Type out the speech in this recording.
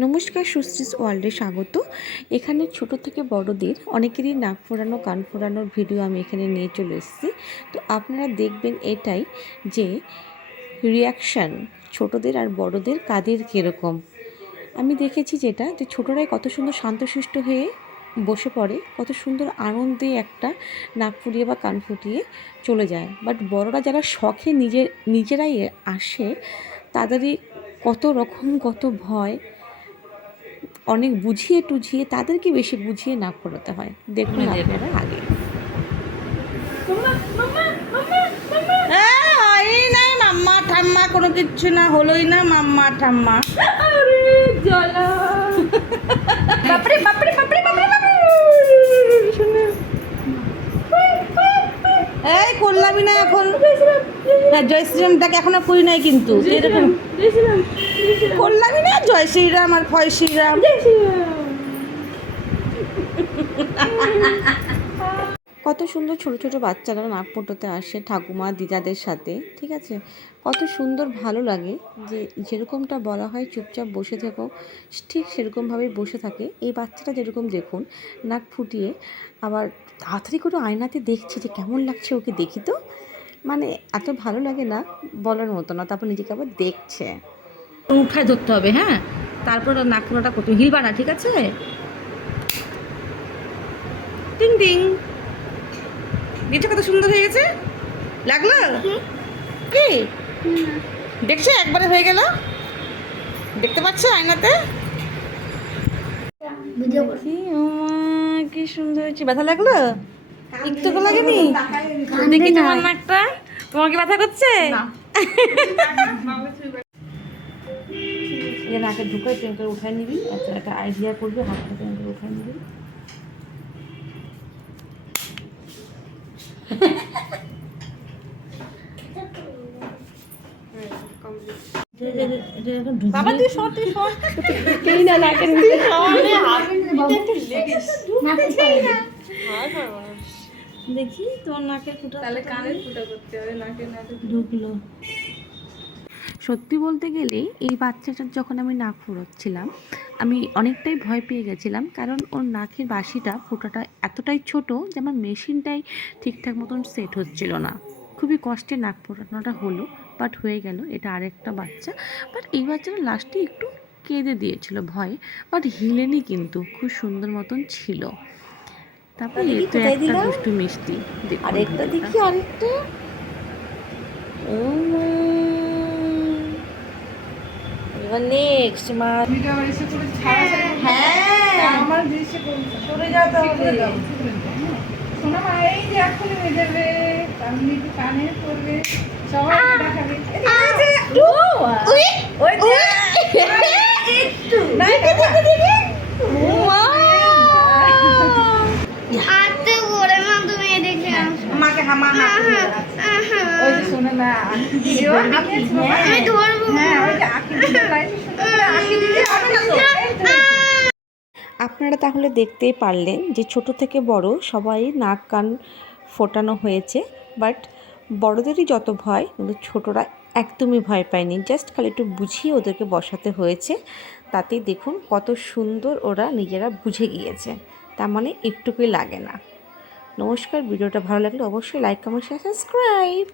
নমস্কার, সুশ্রীস ওয়ার্ল্ডে স্বাগত। এখানে ছোট থেকে বড়দের অনেকেরই নাক ফোরানো কান ফোরানোর ভিডিও আমি এখানে নিয়ে চলে এসেছি। তো আপনারা দেখবেন এটাই যে রিয়াকশান ছোটদের আর বড়দের কাদের কীরকম। আমি দেখেছি যেটা যে ছোটরাই কত সুন্দর শান্তশিষ্ট হয়ে বসে পড়ে, কত সুন্দর আনন্দে একটা নাক ফুটিয়ে বা কান ফুটিয়ে চলে যায়। বাট বড়রা যারা শখে নিজেরাই আসে, তাদেরই কত রকম কত ভয়, অনেক বুঝিয়ে টুঝিয়ে তাদেরকে বেশি বুঝিয়ে নাক ফোরাতে হয়। দেখুন আপনারা আগে। নাই মাম্মা ঠাম্মা কোনো কিচ্ছু না, হলোই না মাম্মা ঠাম্মা। বাপরে বাপরে বাপরে বাপরে এই করলামই না এখন। হ্যাঁ, জয় শ্রীরামটাকে এখনো করি নাই কিন্তু এরকম করলামই না। জয় শ্রীরাম আর ফয় শ্রীরাম। কত সুন্দর ছোট ছোট বাচ্চারা নাক ফোটাতে আসে ঠাকুমা দিদাদের সাথে, ঠিক আছে। কত সুন্দর ভালো লাগে যে যেরকমটা বলা হয় চুপচাপ বসে থেকো, ঠিক সেরকমভাবেই বসে থাকে। এই বাচ্চাটা যেরকম দেখুন নাক ফুটিয়ে আবার তাড়াতাড়ি করে আয়নাতে দেখছে যে কেমন লাগছে, ওকে দেখি তো, মানে এত ভালো লাগে না বলার মতো না। তারপর নিজেকে আবার দেখছে। উঠায় ধরতে হবে, হ্যাঁ, তারপর নাক ফোড়াটা করতে হিলবা না, ঠিক আছে। টিং টিং দেখছো কত সুন্দর হয়ে গেছে, লাগলো কি? দেখছো একবারে হয়ে গেল, দেখতে পাচ্ছ আয়নাতে। কি সুন্দর হয়েছে। ব্যথা লাগলো? একটু তো লাগেনি? দেখি তোমার নাকটা, তোমার কি ব্যথা করছে? নাকে ঢুকাই ট্রেন করে উঠাই নিবি, আচ্ছা একটা আইডিয়া করবি, হাতটা ট্রেন করে উঠাই নিবি। বাবা তুই সর, তুই সর। দেখি তোমার নাকের ফুটা, তাহলে কানের ফুটা করতে হবে, নাকের নাকে ঢুকলো। সত্যি বলতে গেলে এই বাচ্চাটার যখন আমি নাক ফোড়াচ্ছিলাম আমি অনেকটাই ভয় পেয়ে গেছিলাম, কারণ ওর নাকের বাসিটা ফোঁটাটা এতটাই ছোট যে আমার মেশিনটাই ঠিকঠাক মতন সেট হচ্ছিল না। খুবই কষ্টে নাক ফোটানোটা হলো, বাট হয়ে গেল। এটা আরেকটা বাচ্চা, বাট এই বাচ্চাটা লাস্টে একটু কেঁদে দিয়েছিল ভয়ে, বাট হিলেনি কিন্তু, খুব সুন্দর মতন ছিল। তারপরে এতো একটা দুষ্টু মিষ্টি। আরেকটা দেখি, আরেকটা। এবার নেক্সট মা। হ্যাঁ আমার দৃশ্যে সরে যেতে হবে। শোনা মা, এই যে এখনই হয়ে যাবে, আপনি একটু কানে পড়বে, সবাই দেখাবে। ওই একটু নাই দেখে দেখে মাকে হামা না ওই যে শোনে না ভিডিও আমি ধরবো। হ্যাঁ ওই যে আঁকি দিতে পাইছি, আঁকি দিতে হবে না তো। আপনারা তাহলে দেখতেই পারলেন যে ছোট থেকে বড় সবাই নাক কান ফোটানো হয়েছে, বাট বড়দেরই যত ভয়, কিন্তু ছোটরা একদমই ভয় পায়নি। জাস্ট খালি একটু বুঝিয়ে ওদেরকে বসাতে হয়েছে, তাতেই দেখুন কত সুন্দর ওরা নিজেরা বুঝে গিয়েছে। তার মানে একটুকুই লাগে না। নমস্কার, ভিডিওটা ভালো লাগলে অবশ্যই লাইক কমেন্ট শেয়ার সাবস্ক্রাইব।